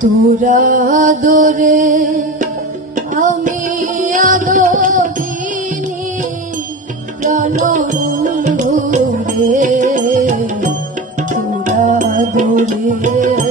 তোরা দরে আমি আগদিনী প্রাণ রে তোরা দরে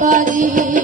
করে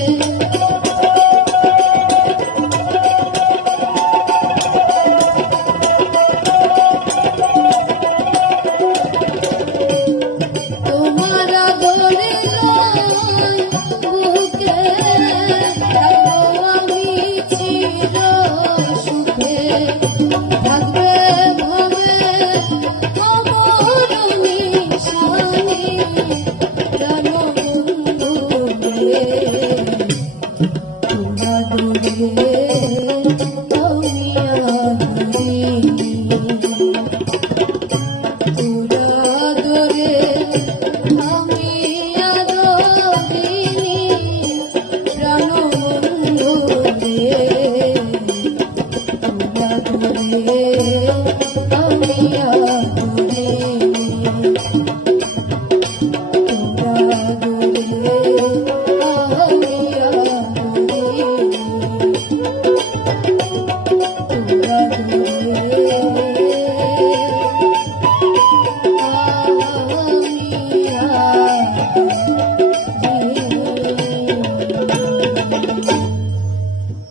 দূরে